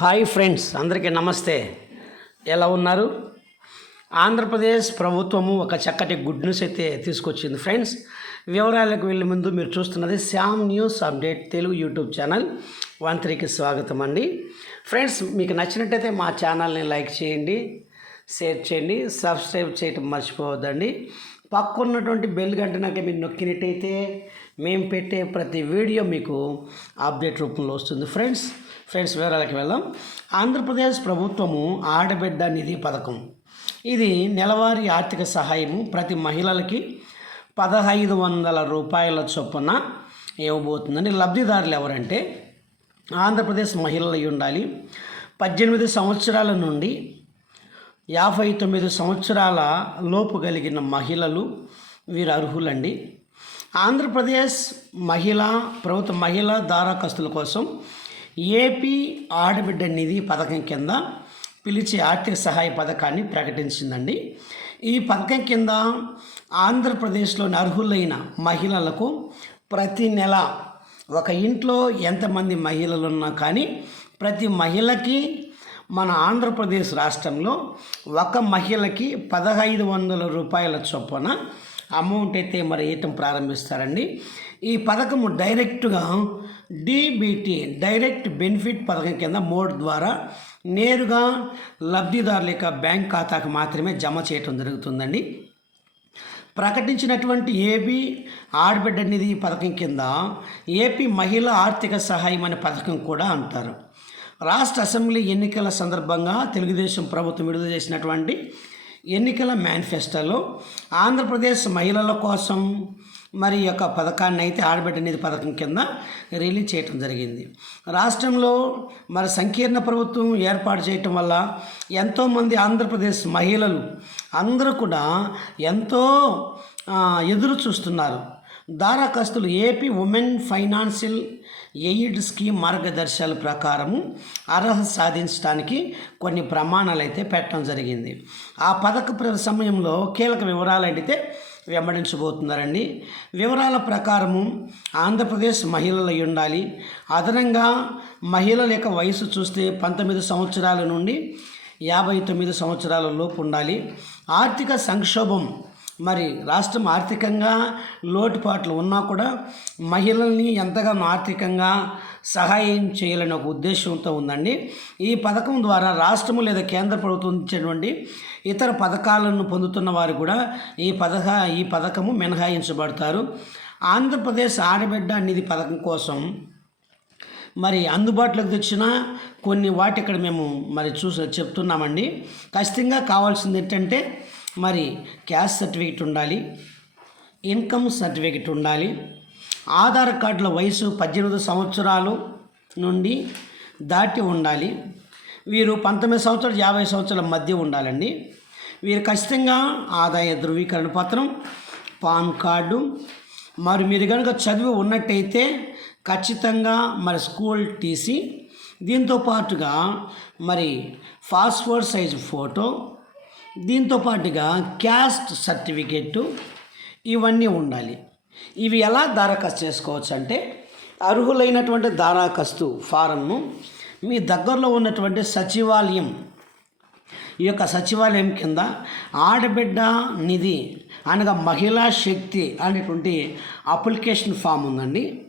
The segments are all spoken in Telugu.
హాయ్ ఫ్రెండ్స్ అందరికీ నమస్తే. ఎలా ఉన్నారు? ఆంధ్రప్రదేశ్ ప్రభుత్వము ఒక చక్కటి గుడ్ న్యూస్ అయితే తీసుకొచ్చింది ఫ్రెండ్స్. వివరాలకు వెళ్ళే ముందు మీరు చూస్తున్నది Shyam news update Telugu YouTube channel. One త్రీకి స్వాగతం అండి. ఫ్రెండ్స్ మీకు నచ్చినట్టయితే మా ఛానల్ని లైక్ చేయండి షేర్ చేయండి సబ్స్క్రైబ్ చేయటం మర్చిపోవద్దండి. పక్కన్నటువంటి బెల్ గంటనాక మీరు నొక్కినట్టయితే మేము పెట్టే ప్రతి వీడియో మీకు అప్డేట్ రూపంలో వస్తుంది. ఫ్రెండ్స్ ఫ్రెండ్స్ వివరాలకి వెళ్దాం. ఆంధ్రప్రదేశ్ ప్రభుత్వము ఆడబిడ్డ నిధి పథకం. ఇది నెలవారీ ఆర్థిక సహాయము ప్రతి మహిళలకి పదహైదు వందల రూపాయల చొప్పున ఇవ్వబోతుందని లబ్ధిదారులు ఎవరంటే ఆంధ్రప్రదేశ్ మహిళలు ఉండాలి. పద్దెనిమిది సంవత్సరాల నుండి యాభై తొమ్మిది సంవత్సరాల లోపు కలిగిన మహిళలు వీరు అర్హులండి. ఆంధ్రప్రదేశ్ మహిళా ప్రభుత్వ మహిళా దారాకస్తుల కోసం ఏపీ ఆడబిడ్డ నిధి పథకం కింద పిలిచే ఆర్థిక సహాయ పథకాన్ని ప్రకటించిందండి. ఈ పథకం కింద ఆంధ్రప్రదేశ్లోని అర్హులైన మహిళలకు ప్రతి నెల ఒక ఇంట్లో ఎంతమంది మహిళలు ఉన్నా కానీ ప్రతి మహిళకి మన ఆంధ్రప్రదేశ్ రాష్ట్రంలో ఒక మహిళకి పదహైదు వందల రూపాయల చొప్పున అమౌంట్ అయితే మరి వేయటం ప్రారంభిస్తారండి? ఈ పథకము డైరెక్ట్గా డిబిటి డైరెక్ట్ బెనిఫిట్ పథకం కింద మోడ్ ద్వారా నేరుగా లబ్ధిదారుల యొక్క బ్యాంక్ ఖాతాకు మాత్రమే జమ చేయటం జరుగుతుందండి. ప్రకటించినటువంటి ఏపీ ఆడబిడ్డ నిధి పథకం కింద ఏపీ మహిళా ఆర్థిక సహాయం అనే పథకం కూడా అంటారు. రాష్ట్ర అసెంబ్లీ ఎన్నికల సందర్భంగా తెలుగుదేశం ప్రభుత్వం విడుదల చేసినటువంటి ఎన్నికల మేనిఫెస్టోలో ఆంధ్రప్రదేశ్ మహిళల కోసం మరి యొక్క పథకాన్ని అయితే ఆడబిడ్డ నిధి పథకం కింద రిలీజ్ చేయటం జరిగింది. రాష్ట్రంలో మరి సంకీర్ణ ప్రభుత్వం ఏర్పాటు చేయటం వల్ల ఎంతోమంది ఆంధ్రప్రదేశ్ మహిళలు అందరూ కూడా ఎంతో ఎదురు చూస్తున్నారు. దారాకస్తులు AP women financial aid scheme మార్గదర్శకాల ప్రకారము అర్హత సాధించడానికి కొన్ని ప్రమాణాలు అయితే పెట్టడం జరిగింది. ఆ పథక సమయంలో కీలక వివరాలు అడిగితే వెంబడించబోతున్నారండి. వివరాల ప్రకారము ఆంధ్రప్రదేశ్ మహిళలు ఉండాలి. అదనంగా మహిళల యొక్క వయసు చూస్తే పంతొమ్మిది సంవత్సరాల నుండి యాభై తొమ్మిది సంవత్సరాల లోపు ఉండాలి. ఆర్థిక సంక్షోభం మరి రాష్ట్రం ఆర్థికంగా లోటుపాట్లు ఉన్నా కూడా మహిళల్ని ఎంతగానో ఆర్థికంగా సహాయం చేయాలని ఒక ఉద్దేశంతో ఉందండి. ఈ పథకం ద్వారా రాష్ట్రము లేదా కేంద్ర ప్రభుత్వం ఇచ్చేటువంటి ఇతర పథకాలను పొందుతున్న వారు కూడా ఈ పథక ఈ పథకము మినహాయించబడతారు. ఆంధ్రప్రదేశ్ ఆడబిడ్డ నిధి పథకం కోసం మరి అందుబాటులోకి తెచ్చిన కొన్ని వాటి ఇక్కడ మేము మరి చూసి చెప్తున్నామండి. ఖచ్చితంగా కావాల్సింది ఏంటంటే మరి క్యాస్ట్ సర్టిఫికెట్ ఉండాలి ఇన్కమ్ సర్టిఫికెట్ ఉండాలి ఆధార్ కార్డుల వయసు పద్దెనిమిది సంవత్సరాలు నుండి దాటి ఉండాలి వీరు పంతొమ్మిది సంవత్సరాలు యాభై సంవత్సరాల మధ్య ఉండాలండి. వీరు ఖచ్చితంగా ఆదాయ ధృవీకరణ పత్రం పాన్ కార్డు మరి మీరు కనుక చదివి ఉన్నట్టయితే ఖచ్చితంగా మరి స్కూల్ టీసీ దీంతో పాటుగా మరి పాస్పోర్ట్ సైజ్ ఫోటో దీంతో పాటుగా క్యాస్ట్ సర్టిఫికెట్టు ఇవన్నీ ఉండాలి. ఇవి ఎలా దరఖాస్తు చేసుకోవచ్చు అంటే అర్హులైనటువంటి దరఖాస్తు ఫారంను మీ దగ్గరలో ఉన్నటువంటి సచివాలయం ఈ యొక్క సచివాలయం కింద ఆడబిడ్డ నిధి అనగా మహిళా శక్తి అనేటువంటి అప్లికేషన్ ఫామ్ ఉందండి.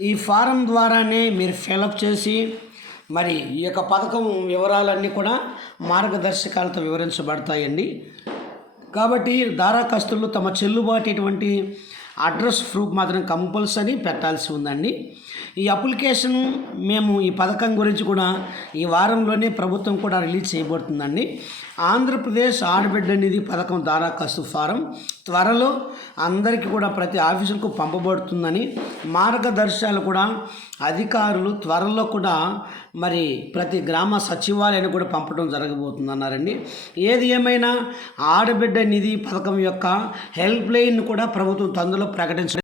ఈ ఫారం ద్వారానే మీరు ఫిలప్ చేసి మరి ఈ యొక్క పథకం వివరాలన్నీ కూడా మార్గదర్శకాలతో వివరించబడతాయండి. కాబట్టి దారాకస్తులు తమ చెల్లుబాటు అడ్రస్ ప్రూఫ్ మాత్రం కంపల్సరీ పెట్టాల్సి ఉందండి. ఈ అప్లికేషన్ మేము ఈ పథకం గురించి కూడా ఈ వారంలోనే ప్రభుత్వం కూడా రిలీజ్ చేయబడుతుందండి. ఆంధ్రప్రదేశ్ ఆడబిడ్డ నిధి పథకం దరఖాస్తు ఫారం త్వరలో అందరికీ కూడా ప్రతి ఆఫీసులకు పంపబడుతుందని మార్గదర్శకాలు కూడా అధికారులు త్వరలో కూడా మరి ప్రతి గ్రామ సచివాలయాన్ని కూడా పంపడం జరగబోతుంది అన్నారండి ఏది ఏమైనా ఆడబిడ్డ నిధి పథకం యొక్క హెల్ప్ లైన్ కూడా ప్రభుత్వం తందులో ప్రకటించడం